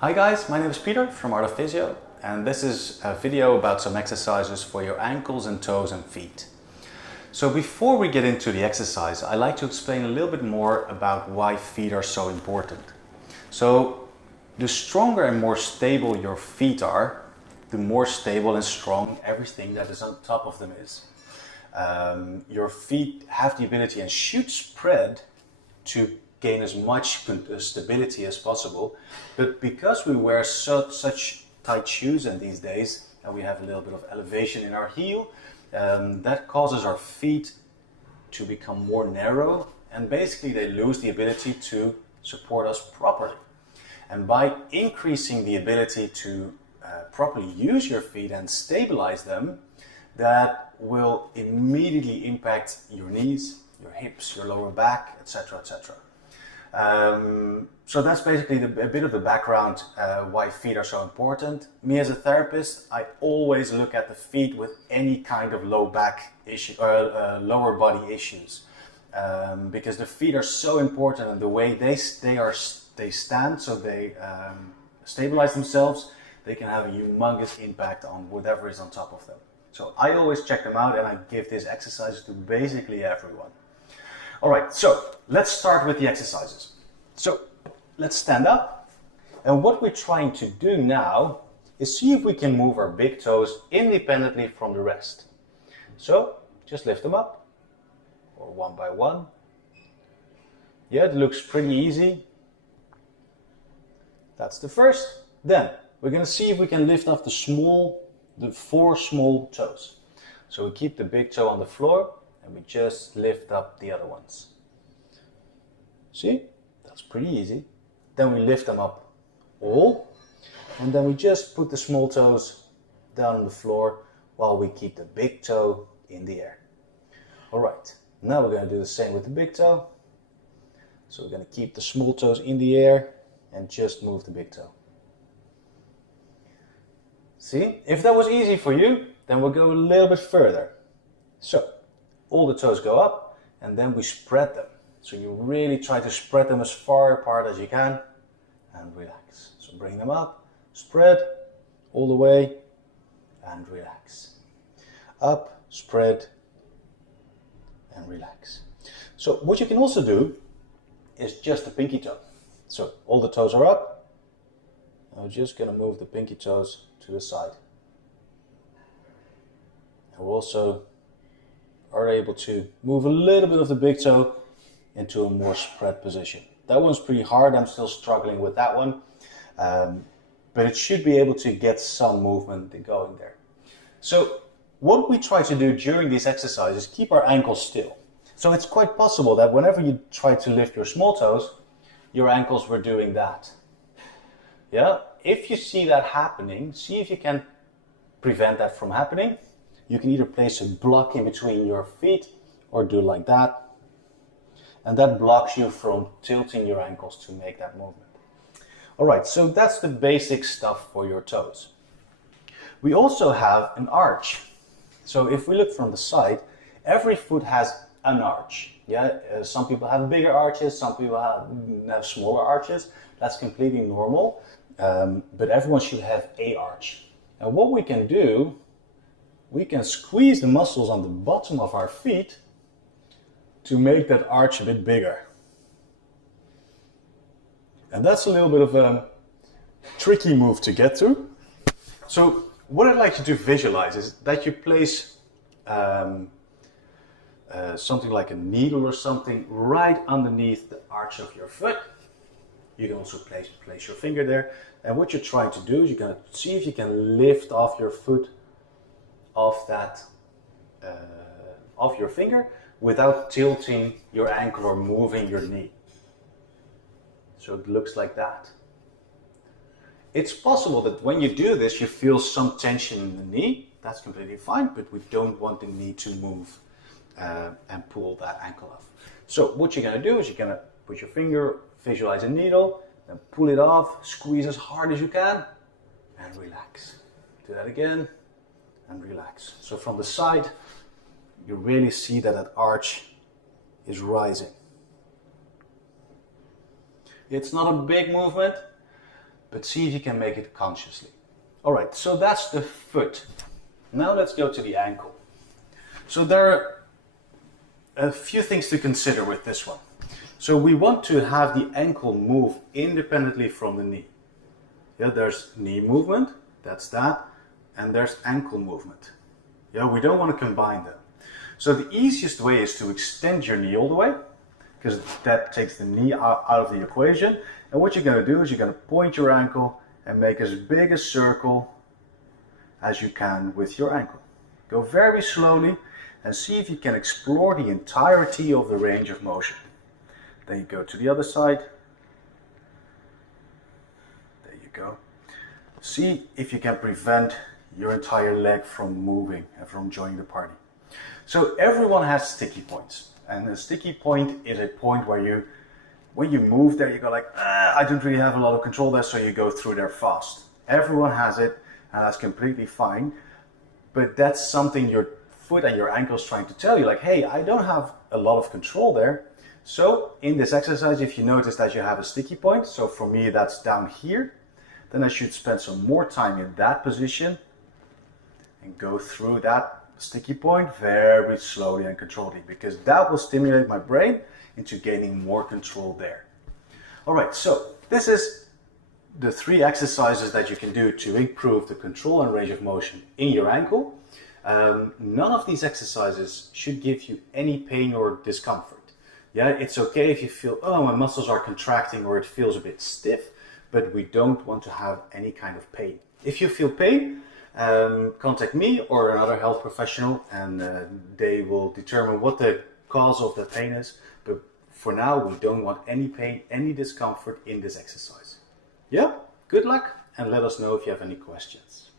Hi guys, my name is Peter from Art of Physio, and this is a video about some exercises for your ankles and toes and feet. So before we get into the exercise, I like to explain a little bit more about why feet are so important. So the stronger and more stable your feet are, the more stable and strong everything that is on top of them is. Your feet have the ability and should spread to gain as much stability as possible, but because we wear such tight shoes in these days and we have a little bit of elevation in our heel, that causes our feet to become more narrow, and basically they lose the ability to support us properly. And by increasing the ability to properly use your feet and stabilize them, that will immediately impact your knees, your hips, your lower back, etc., etc. So that's basically a bit of the background why feet are so important. Me as a therapist, I always look at the feet with any kind of low back issue or lower body issues, because the feet are so important, and the way they stand, so they stabilize themselves, they can have a humongous impact on whatever is on top of them. So I always check them out, and I give this exercise to basically everyone. All right, so let's start with the exercises. So let's stand up, and what we're trying to do now is see if we can move our big toes independently from the rest. So just lift them up, or one by one. Yeah, it looks pretty easy. That's the first. Then we're going to see if we can lift off the 4 small toes. So we keep the big toe on the floor, and we just lift up the other ones. See? That's pretty easy. Then we lift them up all, and then we just put the small toes down on the floor while we keep the big toe in the air. All right, now we're going to do the same with the big toe. So we're going to keep the small toes in the air and just move the big toe. See? If that was easy for you, then we'll go a little bit further. So all the toes go up, and then we spread them. So you really try to spread them as far apart as you can, and relax. So bring them up, spread all the way, and relax. Up, spread, and relax. So what you can also do is just the pinky toe. So all the toes are up. And we're just going to move the pinky toes to the side. And we're also are able to move a little bit of the big toe into a more spread position. That one's pretty hard. I'm still struggling with that one. But it should be able to get some movement going there. So what we try to do during these exercises is keep our ankles still. So it's quite possible that whenever you try to lift your small toes, your ankles were doing that. Yeah? If you see that happening, see if you can prevent that from happening. You can either place a block in between your feet or do like that. And that blocks you from tilting your ankles to make that movement. All right, so that's the basic stuff for your toes. We also have an arch. So if we look from the side, every foot has an arch. Yeah, some people have bigger arches, some people have smaller arches. That's completely normal, but everyone should have a arch. And what we can do, we can squeeze the muscles on the bottom of our feet to make that arch a bit bigger. And that's a little bit of a tricky move to get to. So what I'd like you to visualize is that you place something like a needle or something right underneath the arch of your foot. You can also place your finger there. And what you're trying to do is you're going to see if you can lift off your foot off your finger without tilting your ankle or moving your knee. So it looks like that. It's possible that when you do this, you feel some tension in the knee. That's completely fine, but we don't want the knee to move and pull that ankle off. So what you're going to do is you're going to put your finger, visualize a needle, then pull it off, squeeze as hard as you can, and relax. Do that again, and relax. So from the side, you really see that that arch is rising. It's not a big movement, but see if you can make it consciously. All right, so that's the foot. Now let's go to the ankle. So there are a few things to consider with this one. So we want to have the ankle move independently from the knee. Yeah, there's knee movement, that's that, and there's ankle movement. Yeah, we don't want to combine them. So the easiest way is to extend your knee all the way, because that takes the knee out of the equation. And what you're going to do is you're going to point your ankle and make as big a circle as you can with your ankle. Go very slowly and see if you can explore the entirety of the range of motion. Then you go to the other side. There you go. See if you can prevent your entire leg from moving and from joining the party. So everyone has sticky points. And a sticky point is a point where when you move there, you go like, I don't really have a lot of control there, so you go through there fast. Everyone has it, and that's completely fine. But that's something your foot and your ankle is trying to tell you, like, hey, I don't have a lot of control there. So in this exercise, if you notice that you have a sticky point, so for me that's down here, then I should spend some more time in that position and go through that sticky point very slowly and controlledly, because that will stimulate my brain into gaining more control there. All right, so this is the 3 exercises that you can do to improve the control and range of motion in your ankle. None of these exercises should give you any pain or discomfort. Yeah, it's okay if you feel, oh, my muscles are contracting or it feels a bit stiff, but we don't want to have any kind of pain. If you feel pain, contact me or another health professional, and they will determine what the cause of the pain is. But for now, we don't want any pain, any discomfort in this exercise. Yeah, good luck, and let us know if you have any questions.